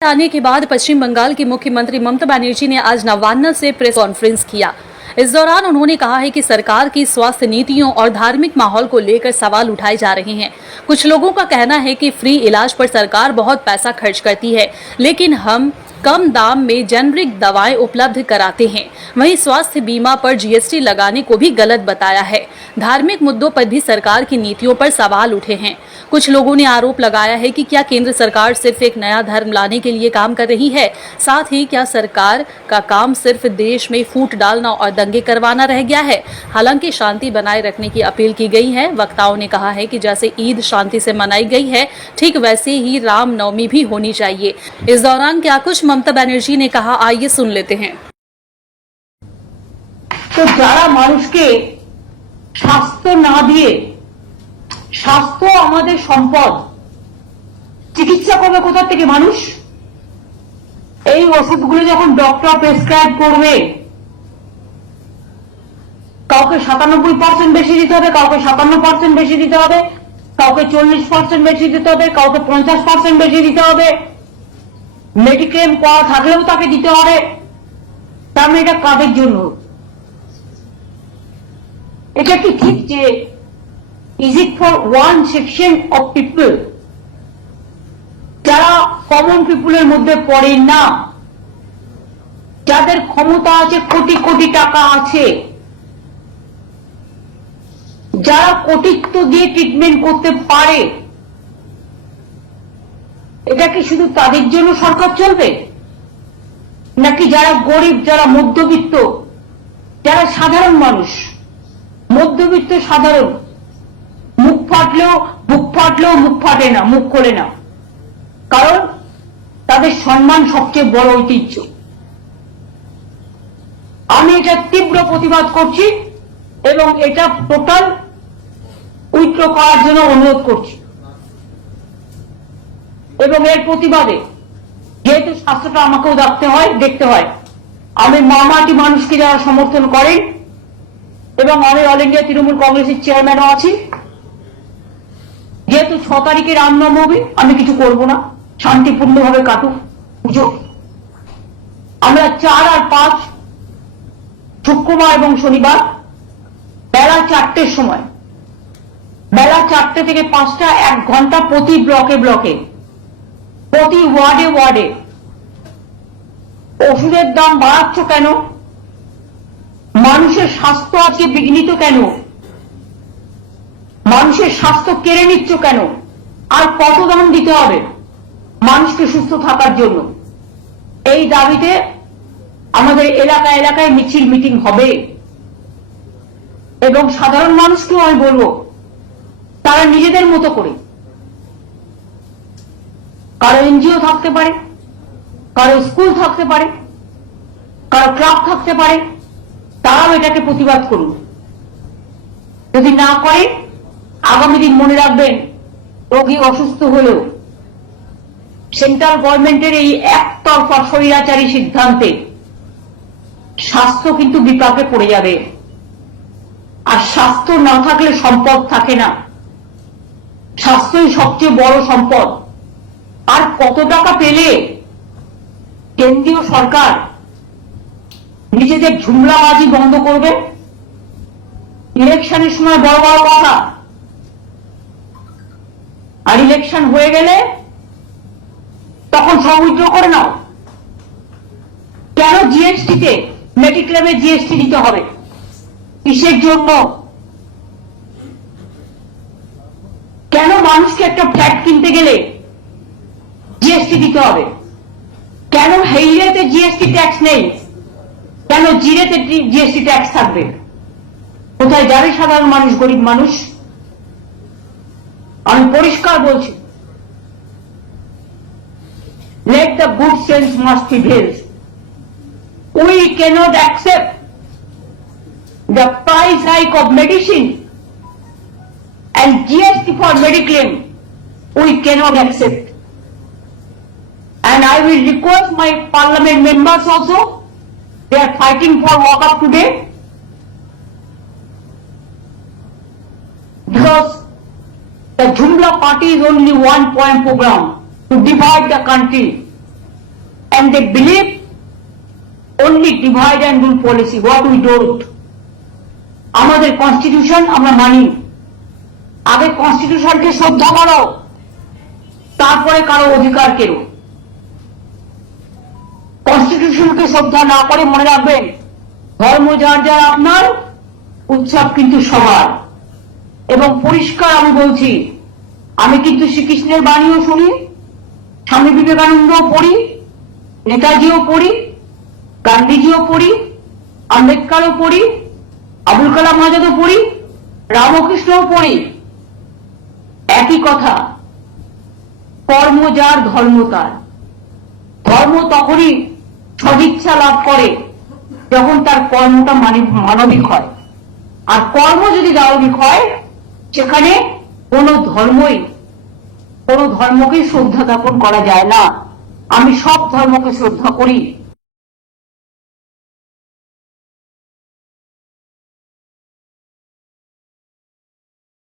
आने के बाद पश्चिम बंगाल की मुख्यमंत्री ममता बनर्जी ने आज नवान्न से प्रेस कॉन्फ्रेंस किया। इस दौरान उन्होंने कहा है कि सरकार की स्वास्थ्य नीतियों और धार्मिक माहौल को लेकर सवाल उठाए जा रहे हैं। कुछ लोगों का कहना है कि फ्री इलाज पर सरकार बहुत पैसा खर्च करती है, लेकिन हम कम दाम में जेनरिक दवाएं उपलब्ध कराते हैं। वहीं स्वास्थ्य बीमा पर जीएसटी लगाने को भी गलत बताया है। धार्मिक मुद्दों पर भी सरकार की नीतियों पर सवाल उठे हैं। कुछ लोगों ने आरोप लगाया है कि क्या केंद्र सरकार सिर्फ एक नया धर्म लाने के लिए काम कर रही है, साथ ही क्या सरकार का काम सिर्फ देश में फूट डालना और दंगे करवाना रह गया है। हालांकि शांति बनाए रखने की अपील की गई है। वक्ताओं ने कहा है कि जैसे ईद शांति से मनाई गई है, ठीक वैसे ही रामनवमी भी होनी चाहिए। इस दौरान क्या कुछ ममता बनर्जी ने कहा, आइए सुन लेते हैं। तो যারা মানুষকে স্বাস্থ্য না দিয়ে, স্বাস্থ্য আমাদের সম্পদ, চিকিৎসা করবে কোথা থেকে মানুষ? এই ওষুধগুলো যখন ডক্টর প্রেসক্রাইব করবে, কাউকে 97% বেশি দিতে হবে, কাউকে 57% বেশি দিতে হবে, কাউকে 40% বেশি দিতে হবে, কাউকে 50% বেশি দিতে হবে, মেডিক্লেম করা থাকলেও তাকে দিতে হবে। তার মানে এটা কাদের জন্য? এটা কি ঠিক যে is it for one section of people যারা কমন পিপলের মধ্যে পড়ে না, যাদের ক্ষমতা আছে, কোটি কোটি টাকা আছে, যারা কোটিত্ব দিয়ে ট্রিটমেন্ট করতে পারে, এটা কি শুধু তাদের জন্য সরকার চলবে? নাকি যারা গরিব, যারা মধ্যবিত্ত, যারা সাধারণ মানুষ, মধ্যবিত্ত সাধারণ, মুখ ফাটলেও মুখ ফাটে না, মুখ খোলে না, কারণ তাদের সম্মান সবচেয়ে বড় ঐতিহ্য। আমি এটা তীব্র প্রতিবাদ করছি এবং এটা টোটাল উইথড্র করার জন্য অনুরোধ করছি। এবং এর প্রতিবাদে যেহেতু স্বাস্থ্যটা আমাকেও দেখতে হয়, আমি মামাটি মানুষকে যারা সমর্থন করেন, এবং আমি অল ইন্ডিয়া তৃণমূল কংগ্রেসের চেয়ারম্যানও আছি, যেহেতু 6 তারিখে রামনবমী, আমি কিছু করব না, শান্তিপূর্ণভাবে কাটুক পুজো। আমরা 4 আর 5 শুক্রবার এবং শনিবার বেলা 4টের সময়, বেলা 4টে থেকে 5টা 1 ঘন্টা প্রতি ব্লকে ব্লকে, প্রতি ওয়ার্ডে ওয়ার্ডে ওষুধের দাম বাড়াচ্ছ কেন? মানুষের স্বাস্থ্য আজকে বিঘ্নিত কেন? মানুষের স্বাস্থ্য কেড়ে নিচ্ছ কেন? আর কত দাম দিতে হবে মানুষকে সুস্থ থাকার জন্য? এই দাবিতে আমাদের এলাকায় এলাকায় মিছিল মিটিং হবে এবং সাধারণ মানুষকেও আমি বলবো তারা নিজেদের মতো করে, কারো এনজিও থাকতে পারে, কারো স্কুল থাকতে পারে, কারো ক্লাব থাকতে পারে, তারাও এটাকে প্রতিবাদ করুন। যদি না করে, আগামী দিন মনে রাখবেন, রোগী অসুস্থ হলেও সেন্ট্রাল গভর্নমেন্টের এই একতরফা স্বৈরাচারী সিদ্ধান্তে স্বাস্থ্য কিন্তু বিপাকে পড়ে যাবে। আর স্বাস্থ্য না থাকলে সম্পদ থাকে না, স্বাস্থ্যই সবচেয়ে বড় সম্পদ। আর কত টাকা পেলে কেন্দ্রীয় সরকার নিজেদের ঝুমলাবাজি বন্ধ করবে? ইলেকশনের সময় বড় বড় কথা, আর ইলেকশন হয়ে গেলে তখন সব উইথড্র করে নাও। কেন জিএসটিতে, মেডিক্লেমে জিএসটি দিতে হবে? কিসের জন্য? কেন মানুষকে একটা ফ্ল্যাট কিনতে গেলে জিএসটি দিতে হবে? কেন হেইরেতে জিএসটি ট্যাক্স নেই? কেন জিরেতে জিএসটি ট্যাক্স থাকবে? কোথায় যাবে সাধারণ মানুষ, গরিব মানুষ? আমি পরিষ্কার বলছি, let the good sense must prevail. We cannot accept the price hike of medicine and GST for mediclaim. We cannot accept. And I will request my parliament members also, they are fighting for walk-up today, because the Jumla party is only one point program to divide the country. and they believe only divide and rule policy, what we don't. আমাদের constitution আমরা মানি, আগে কনস্টিটিউশনকে শ্রদ্ধা করো, তারপরে কারো অধিকার কেড়ো। কনস্টিটিউশনকে শ্রদ্ধা না করে মনে রাখবেন, ধর্ম যার যার আপনার, উৎসব কিন্তু সবার। এবং পরিষ্কার আমি বলছি, আমি কিন্তু শ্রীকৃষ্ণের বাণীও শুনি, স্বামী বিবেকানন্দও পড়ি, নেতাজিও পড়ি, গান্ধীজিও পড়ি, আম্বেদকরও পড়ি, আবুল কালাম আজাদও পড়ি, রামকৃষ্ণও পড়ি। একই কথা, কর্ম যার ধর্ম তার। ধর্ম তখনই সদিচ্ছা লাভ করে যখন তার কর্মটা মানবিক হয়, আর কর্ম যদি দানবিক হয় সেখানে কোনো ধর্মকেই শ্রদ্ধা জ্ঞাপন করা যায় না। আমি সব ধর্মকে শ্রদ্ধা করি,